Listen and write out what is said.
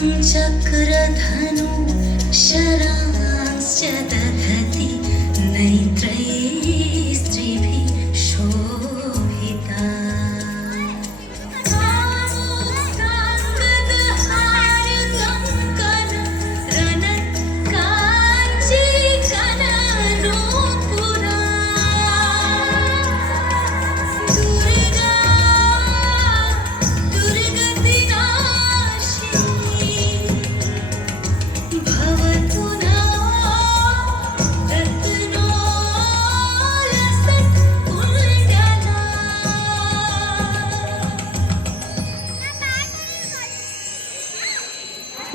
चक्रधनु शरांश्च दधति।